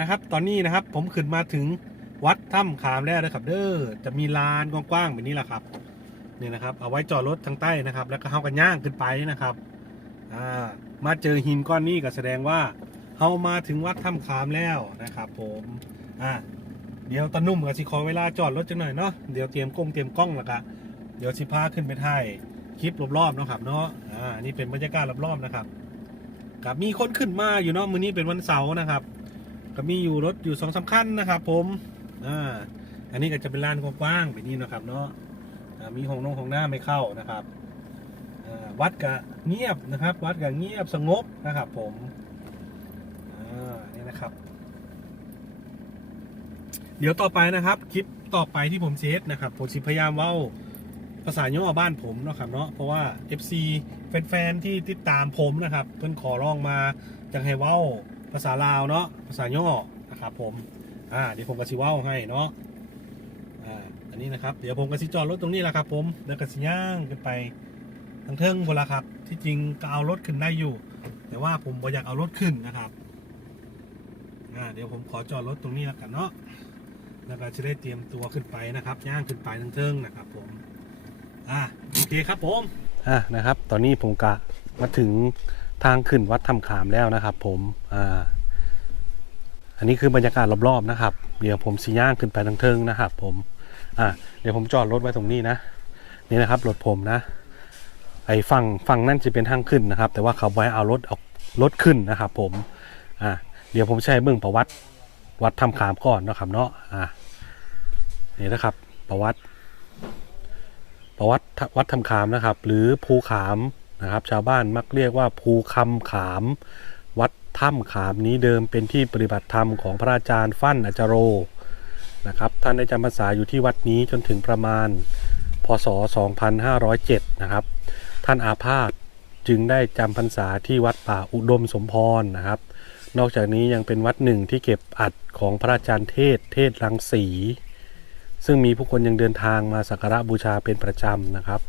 นะครับ ตอนนี้นะครับผมขึ้นมาถึงวัดถ้ำขามแล้วนะครับ เด้อจะมีลานกว้างๆแบบนี้แหละครับนี่นะครับเอาไว้จอดรถทางใต้นะครับ แล้วก็เฮากันย่างขึ้นไปนะครับอ่ามาเจอหินก้อนนี้ก็แสดงว่าเฮามาถึงวัดถ้ำขามแล้วนะครับ ผมอ่าเดี๋ยวตะนุ่มกับสิขอเวลาจอดรถจังหน่อยเนาะเดี๋ยวเตรียมกล้องเตรียมกล้องแล้วก็เดี๋ยวสิพาขึ้นไปถ่ายคลิปรอบๆเนาะครับเนาะอ่านี่เป็นบรรยากาศรอบๆนะครับกับมีคนขึ้นมาอยู่เนาะมื้อนี้เป็นวันเสาร์นะครับ ก็มีอยู่รถอยู่สองสาคัญนะครับ ผมอ่าอันนี้ก็จะเป็นลานกว้างๆแบบนี้นะครับ เนาะอ่ามีห้องนงห้องหน้าไม่เข้านะครับอ่าวัดก็เงียบนะครับ วัดก็เงียบสงบนะครับ ผมอ่านี่นะครับ เดี๋ยวต่อไปนะครับ คลิปต่อไปที่ผมเซตนะครับผมสิพยายามว้าภาษาย่อบ้านผมนะครับเนาะเพราะว่า FC แฟนๆที่ติดตามผมนะครับ เพิ่นขอร้องมาจังให้ว้า ภาษาลาวเนาะภาษาย่อนะครับผมอ่าเดี๋ยวผมก็สิว้าให้เนาะอ่าอันนี้นะครับเดี๋ยวผมก็สิจอดรถตรงนี้แหละครับ ผมแล้วก็สิย่างขึ้นไปทางเทิงพนละครับ ที่จริงก็เอารถขึ้นได้อยู่ แต่ว่าผมบ่อยากเอารถขึ้นนะครับอ่าเดี๋ยวผมขอจอดรถตรงนี้แล้วกันเนาะแล้วก็จะได้เตรียมตัวขึ้นไปนะครับย่างขึ้นไปทางเทิงนะครับ ผมอ่าโอเคครับผมอ่านะครับ ตอนนี้ผมกะมาถึง ทางขึ้นวัดถ้ำขามแล้วนะครับ ผมอ่าอันนี้คือบรรยากาศรอบๆนะครับ เดี๋ยวผมสีย่างขึ้นไปทางเทิงนะครับ ผมอ่าเดี๋ยวผมจอดรถไว้ตรงนี้นะนี่นะครับรถผมนะ ไอ้ฝั่งฝั่งนั่นจะเป็นทางขึ้นนะครับ แต่ว่าเขาไว้เอารถเอารถขึ้นนะครับ ผมอ่าเดี๋ยวผมใช้เบื้องประวัติวัดทำขามก่อนนะครับเนาะอ่านี่นะครับ ประวัติ ประวัติวัดทำขามนะครับ หรือภูขาม นะครับ ชาวบ้านมักเรียกว่าภูคำขาม วัดถ้ำขามนี้เดิมเป็นที่ปฏิบัติธรรมของพระอาจารย์ฟั่นอาจารโรนะครับ ท่านได้จำพรรษาอยู่ที่วัดนี้จนถึงประมาณ พศ 2507 นะครับ ท่านอาพาธจึงได้จำพรรษาที่วัดป่าอุดมสมพรนะครับ นอกจากนี้ยังเป็นวัดหนึ่งที่เก็บอัฐของพระอาจารย์เทศ เทศรังสี ซึ่งมีผู้คนยังเดินทางมาสักการะบูชาเป็นประจำนะครับ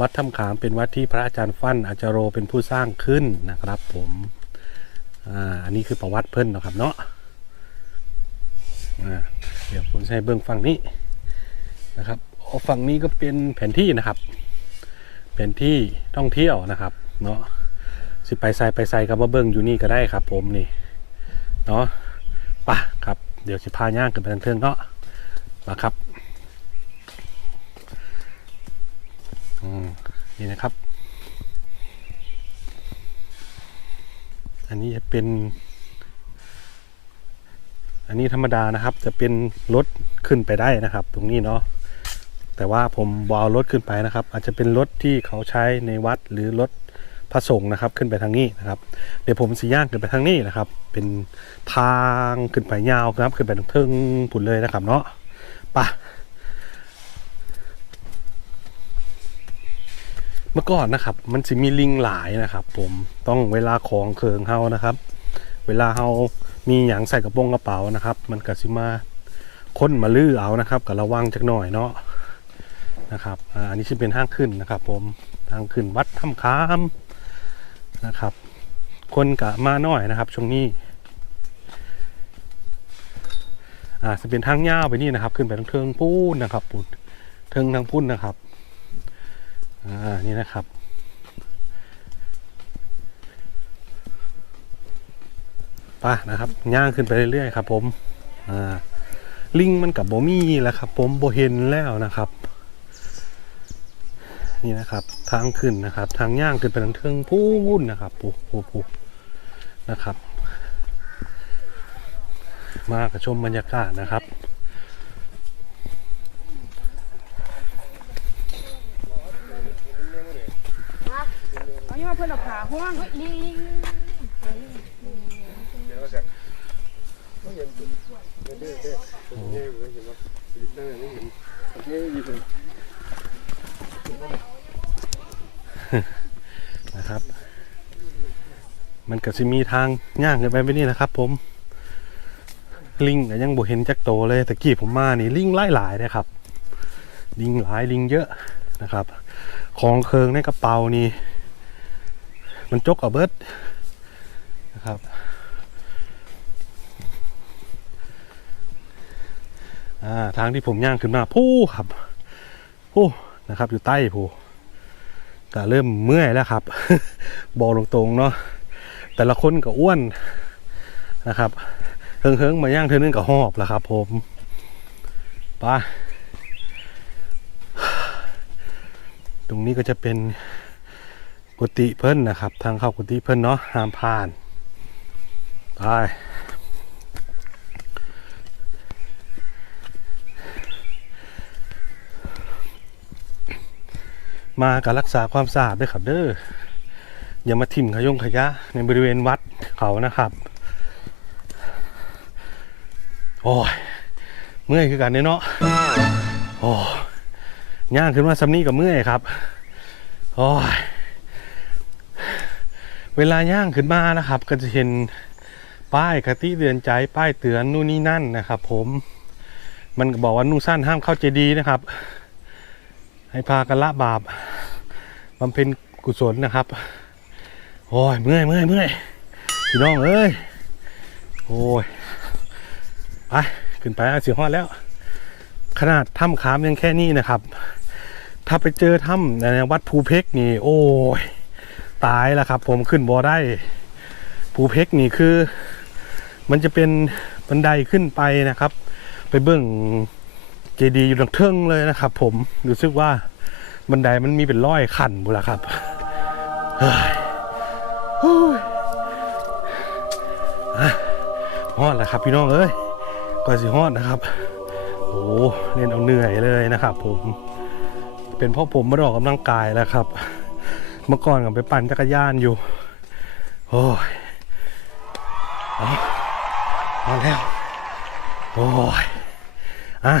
วัดถ้ำขามเป็นวัดที่พระอาจารย์ฟั่นอาจารโรเป็นผู้สร้างขึ้นนะครับ ผมอ่าอันนี้คือประวัติเพิ่นนะครับเนาะอ่าเดี๋ยวผมใช้เบื้องฝั่งนี้นะครับอ๋อฝั่งนี้ก็เป็นแผนที่นะครับ แผนที่ท่องเที่ยวนะครับ เนาะสิไปใส่ไปใส่กับมาเบิ้องอยู่นี่ก็ได้ครับ ผมนี่เนาะป่ะครับ เดี๋ยวสิพาย่างกันไปทางเทิงเนาะมาครับ อืม นี่นะครับ อันนี้จะเป็น อันนี้ธรรมดานะครับ จะเป็นรถขึ้นไปได้นะครับ ตรงนี้เนาะแต่ว่าผมบเอารถขึ้นไปนะครับ อาจจะเป็นรถที่เขาใช้ในวัดหรือรถพระสงฆ์นะครับ ขึ้นไปทางนี้นะครับ เดี๋ยวผมสีย่างขึ้นไปทางนี้นะครับ เป็นทางขึ้นไปยาวครับ ขึ้นไปทางเทิงผุนเลยนะครับ เนาะไป่ะ เมื่อก่อนนะครับ มันจะมีลิงหลายนะครับ ผมต้องเวลาของเคืองเฮานะครับ เวลาเฮามีหยังใส่กระโปรงกระเป๋านะครับ มันก็สิมาค้นมาลื้อเอานะครับก็ระวังจักหน่อยเนาะนะครับอันนี้จะเป็นทางขึ้นนะครับ ผมทางขึ้นวัดถ้ำคามนะครับ คนกะมาหน่อยนะครับ ช่วงนี้อ่าจะเป็นทางยาวไปนี่นะครับ ขึ้นไปทางเทิงพูนนะครับปุ่นเทิงทางพุ่นนะครับ อ่า นี่นะครับ ป่ะนะครับ ย่างขึ้นไปเรื่อยๆครับ ผม อ่า ลิงมันกับโบมี่แหล้วครับ ผมโบเห็นแล้วนะครับ นี่นะครับ ทางขึ้นนะครับ ทางย่างขึ้นไปทางเทิงพูนนะครับปูปูปูนะครับ มากระชมบรรยากาศนะครับ เอาอย่ามาเนเอางลิงนะครับ มันก็จะมีทางย่างกันไปไปนี่นะครับ ผม ลิงก็ยังบ่เห็นจักโตเลยแต่กี้ผมมานี่ลิงไล่หลายนะครับ ลิงหลายลิงเยอะนะครับ ของเคิงในกระเป๋านี่ มันจกเอาเบิดนะครับาทางที่ผมย่างขึ้นมาผู้ครับผู้นะครับ อยู่ใต้ผู้ก็เริ่มเมื่อยแล้วครับ บอกตรงๆเนาะแต่ละคนก็อ้วนนะครับเฮิงๆมาย่างเธอนึงก็หอบแล้วครับ ผมไปตรงนี้ก็จะเป็น กุฏิเพิ่นนะครับ ทางเข้ากุฏิเพิ่นเนาะห้ามผ่านไปมากับรักษาความสะอาดด้วยครับเด้ออย่ามาถิ่มขยงขยะในบริเวณวัดเขานะครับ โอ้ยเมื่อยคือกันเนี่ยเนาะโอ้ย่างขึ้นมาซ้ำนี้กับเมื่อยครับ โอ้ย เวลาย่างขึ้นมานะครับ ก็จะเห็นป้ายกติเตือนใจป้ายเตือนนู่นนี่นั่นนะครับ ผมมันก็บอกว่านุ่งสั้นห้ามเข้าเจดีย์นะครับ ให้พากันละบาปบำเพ็ญกุศลนะครับโอ้ยเมื่อยเมื่อยเมื่อยพี่น้องเอ้ยโอ้ยไปขึ้นไปอาสียฮอดแล้ว ขนาดถ้ำขามยังแค่นี้นะครับ ถ้าไปเจอถ้ำในวัดภูเพกนี่ โอ้ย ตายแล้วครับ ผมขึ้นบ่อได้ภูเพกนี่คือ มันจะเป็นบันไดขึ้นไปนะครับ ไปเบื้องเจดีย์อยู่ดังเทิงเลยนะครับ ผมรู้สึกว่าบันไดมันมีเป็นร้อยขันบุละครับเฮ้ยฮู้ยอะฮอดแล้วครับพี่น้องเอ้ยก่อนสิฮอดนะครับ โอ้เล่นเอาเหนื่อยเลยนะครับ ผม เป็นเพราะผมไม่ได้ออกกำลังกายแล้วครับ เมื่อก่อนกับไปปั่นจักรยานอยู่ โอ้ยเอาแล้ว โอ้ย อะ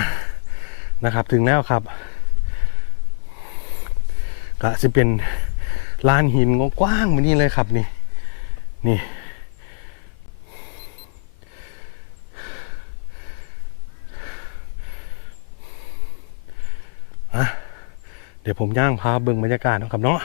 นะครับ ถึงแล้วครับ ก็จะเป็นลานหินกว้างๆแบบนี้เลยครับนี่ นี่อะเดี๋ยวผมย่างพาเบิ่งบรรยากาศนะครับเนาะ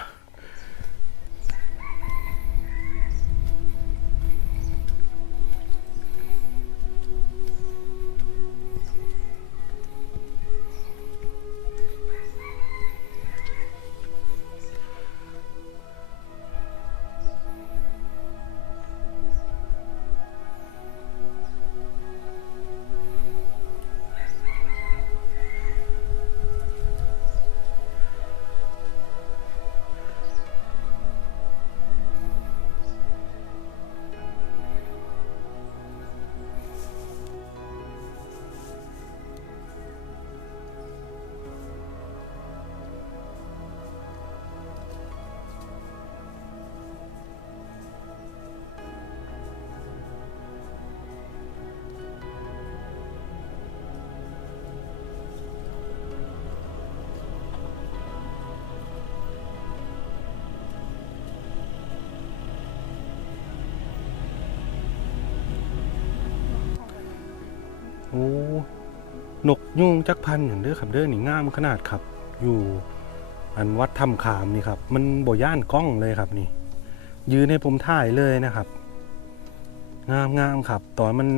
อ้นกยุงจักพันอย่างเด้อครับเด้อนี่งามขนาดครับ อยู่อันวัดถ้ำขามนี่ครับ มันบ่ย่านกล้องเลยครับนี่ ยืนให้ผมถ่ายเลยนะครับ งามงามครับ ตอนมัน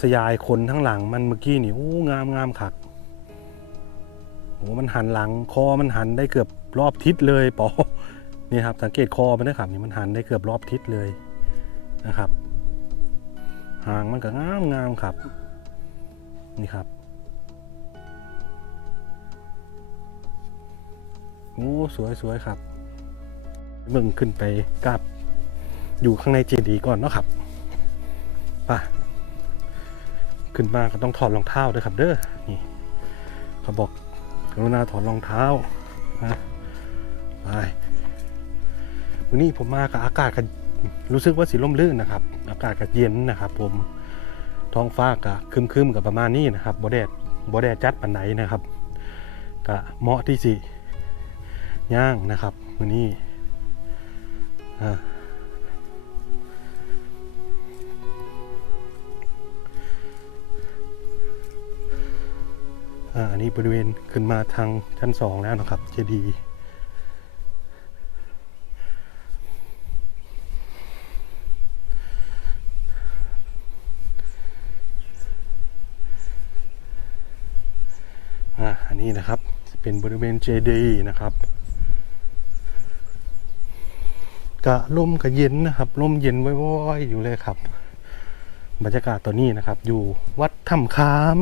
สยายคนทั้งหลังมันเมื่อกี้นี่โอ้งามงามคักโอ้มันหันหลังคอมันหันได้เกือบรอบทิศเลยปอนี่ครับ สังเกตคอมันนะครับนี่มันหันได้เกือบรอบทิศเลยนะครับ หางมันก็งามงามครับ นี่ครับโอ้สวยสวยครับเบิ่งขึ้นไปกับ อยู่ข้างในเจดีย์ก่อนเนาะครับป่ะขึ้นมาก็ต้องถอดรองเท้าด้วยครับ เด้อนี่เขาบอกกรุณาถอดรองเท้านะไปวันนี้ผมมากับอากาศกันรู้สึกว่าสีร่มรื่นนะครับ อากาศก็เย็นนะครับ ผม ท้องฟ้าก็ครึมๆกับประมาณนี้นะครับบแดดบแดดจัดปันไหนนะครับก็เหมาะที่สิย่างนะครับวันนี้อ่าอันนี้บริเวณขึ้นมาทางชั้นสองแล้วนะครับเจดีย์ อันนี้นะครับ เจดีนะครับกะลมกะเย็นนะครับลมเย็นว้อยๆอยู่เลยครับ บรรยากาศตอนนี้นะครับ อยู่วัดถ้ำคาม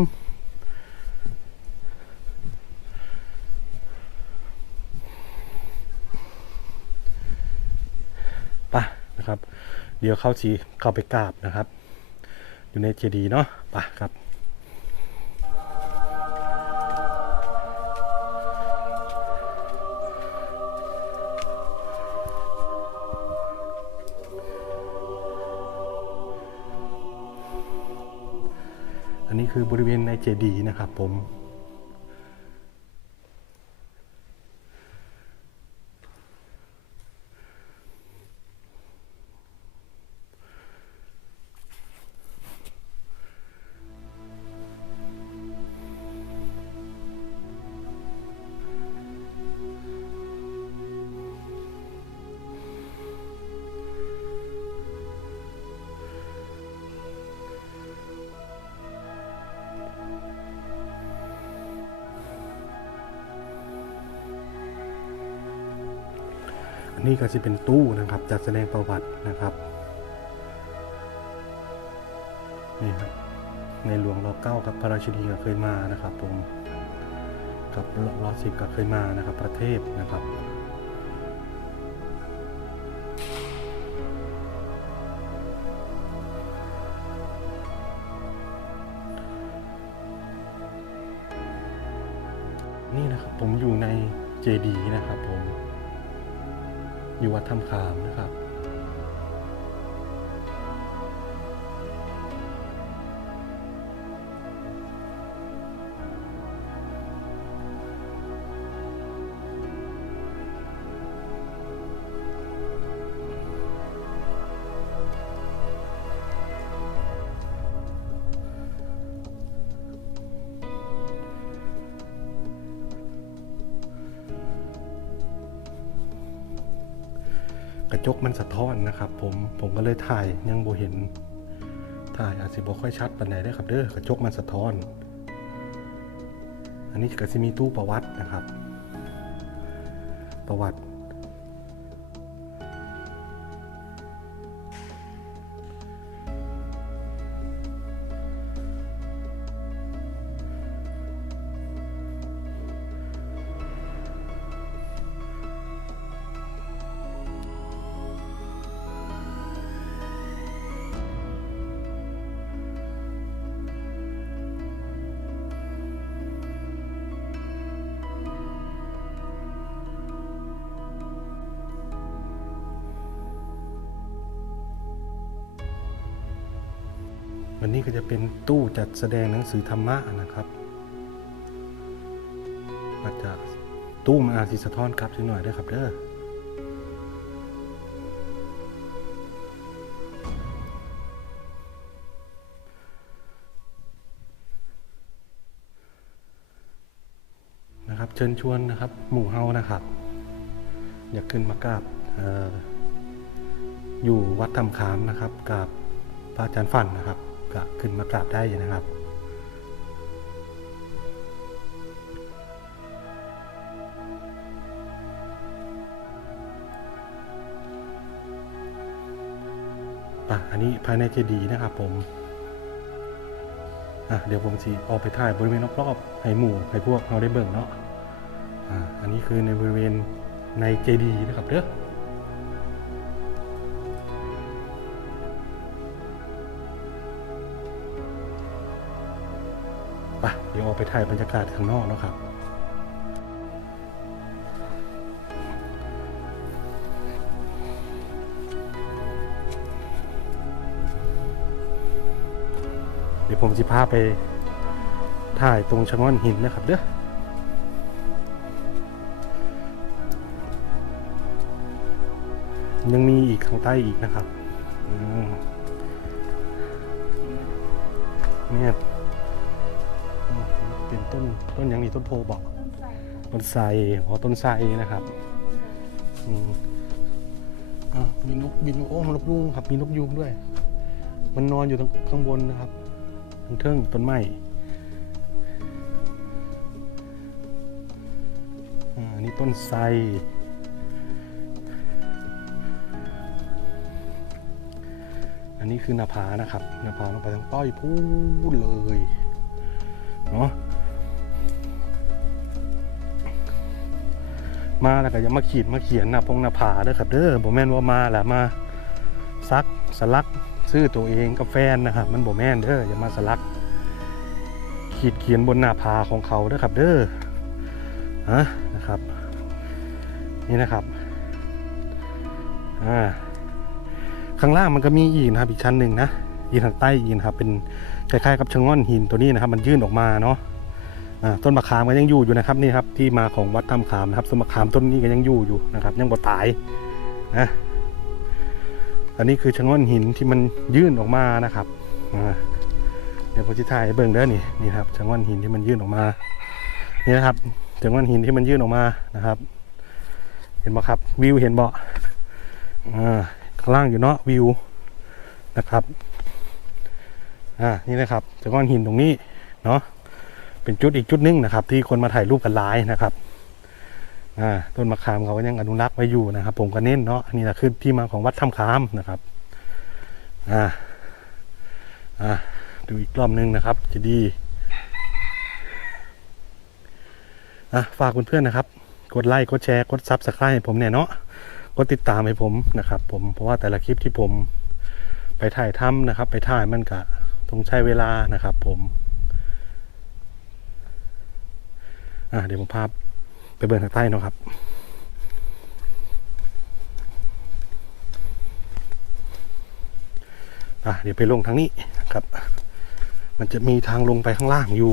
ปะนะครับ เดี๋ยวเข้าชีเข้าไปกราบนะครับ อยู่ในเจดีเนาะปะครับ คือบริเวณในเจดีย์นะครับผม นนี้ก็จะเป็นตู้นะครับจัดแสดงประวัตินะครับนี่ครับในหลวงรอเก้ากับพระราชินีก็เคยมานะครับผมกับรอสิบก็เคยมานะครับ ประเทศนะครับนี่นะครับผมอยู่ในเจดีย์นะครับผม อยู่วัดถ้ำขามนะครับ กระจกมันสะท้อนนะครับผมผมก็เลยถ่ายยังโบเห็น ถ่ายอาจจะบ่ค่อยชัดปานใดได้ครับเด้อกระจกมันสะท้อน อันนี้ก็จะมีตู้ประวัตินะครับ ประวัติ วันนี้ก็จะเป็นตู้จัดแสดงหนังสือธรรมะนะครับอาจจะตู้มาอาจสิสะท้อนกลับสักหน่อยเด้ครับเด้อนะครับเชิญชวนนะครับหมู่เฮานะครับ อยากขึ้นมากราบอออยู่วัดธรรมคามนะครับกราบพระอาจารย์ฟันนะครับ ก็ขึ้นมากราบได้นะครับป่ะ อันนี้ภายในเจดีย์นะครับผม อะ เดี๋ยวผมสิออกไปถ่ายบริเวณรอบๆให้หมู่ให้พวกเราได้เบิ่งเนาะ อ่าอันนี้คือในบริเวณในเจดีย์นะครับเด้อ เดี๋ยวออกไปถ่ายบรรยากาศข้างนอกนะครับเดี๋ยวผมจะพาไปถ่ายตรงชะง่อนหินนะครับเด้อยังมีอีกข้างใต้อีกนะครับเนี่ย ต้นต้นยังนี่ต้นโพบอกต้นไทรอ๋อต้นไทรนะครับอืมอะมีนกบินโอ้นกยุงครับมีนกยุงด้วย มันนอนอยู่ตรงข้างบนนะครับทางเทิงต้นไม้มีต้นไทรอันนี้คือหน้าผานะครับหน้าผาลงไปทางใต้พูดเลยเนาะ มาแล้วก็อย่ามาขีดมาเขียนหน้าพงหน้าผาเด้อครับเด้อบ่แม่นว่ามาแหละมาซักสลักซื้อตัวเองกับแฟนนะครับมันบ่แม่นเด้ออย่ามาสลัก ขีดเขียนบนหน้าผาของเขาเด้อครับ เด้อฮะนะครับ นี่นะครับอ่าข้างล่างมันก็มีอีกนะครับอีกชั้นหนึ่งนะอีกทางใต้อีกนะครับเป็นคล้ายๆกับชะง่อนหินตัวนี้นะครับ มันยื่นออกมาเนาะ ต้นมะขามก็ยังอยู่อยู่นะครับนี่ครับที่มาของวัดถ้ำขามนะครับต้นมะขามต้นนี้ก็ยังอยู่อยู่นะครับ ยังบ่ตายนะอันนี้คือชะง่อนหินที่มันยื่นออกมานะครับเดี๋ยวผมจะถ่ายเบิ่งเด้อนี่นี่ครับจังหวันหินที่มันยื่นออกมานี่นะครับจังหวันหินที่มันยื่นออกมานะครับ เห็นบ่ครับ วิวเห็นบ่อ่าข้างล่างอยู่เนาะวิวนะครับอ่านี่นะครับจังหวันหินตรงนี้เนาะ เป็นจุดอีกจุดหนึงนะครับ ที่คนมาถ่ายรูปกันหลายนะครับต้นมะขามเขาก็ยังอนุรักษ์ไว้อยู่นะครับ ผมก็เน้นเนาะนี่แหละคือที่มาของวัดถ้ำขามนะครับอ่าอ่าดูอีกรอบนึงนะครับ จะดีอะฝากเพื่อนๆนะครับ กดไลค์กดแชร์กดซับสไครต์ให้ผมเนี่ยเนาะกดติดตามให้ผมนะครับ ผมเพราะว่าแต่ละคลิปที่ผมไปถ่ายทำนะครับ ไปถ่ายมันก็ต้องใช้เวลานะครับ ผม อะเดี๋ยวผมพาไปเบิร์ทางใต้เนาะครับอะเดี๋ยวไปลงทางนี้ครับ มันจะมีทางลงไปข้างล่างอยู่